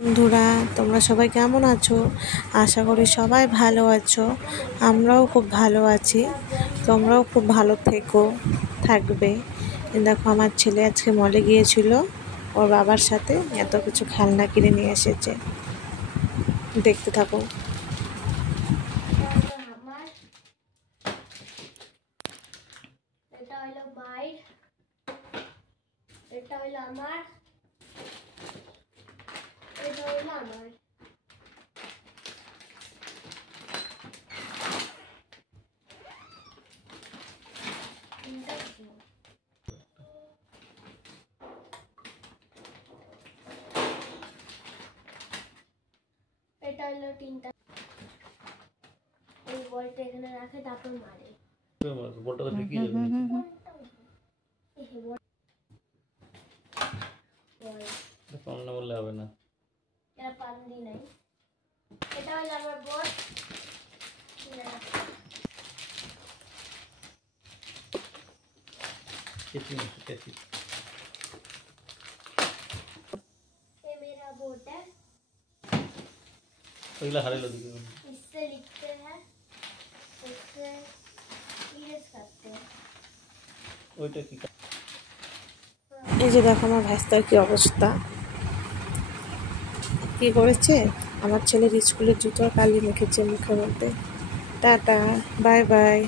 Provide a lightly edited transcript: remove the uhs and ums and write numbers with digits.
বন্ধুরা, তোমরা সবাই কেমন আছো? আশা করি সবাই ভালো আছো। আমরাও খুব ভালো আছি। তোমরাও খুব ভালো থাকবে। দেখো, আমার ছেলে আজকে মলে গিয়েছিল, ওর বাবার সাথে এত কিছু খেলনা কিনে নিয়ে এসেছে। দেখতে থাকো। এটা হলো মায়ের, এটা হলো আমার, এটা হলো আমার। এটা হলো তিনটা। এই বলটা এখানে রাখে, তারপর মারে। বলটা তো ঢুকিয়ে যাবে। পাল্লা বললে হবে না। এটা পান্দি নাই। এটা হলো আমার বল। ये मेरा बोट है। पहला हरे लोग इससे लिखते हैं, इससे इरेज करते हैं। ওইটা কি? এই যে দেখো আমার ভাইস্তার কি অবস্থা, কি করেছে। আমার ছেলের স্কুলের জুতোর কালি মেখেছে মুখের মধ্যে। Tata, bye bye.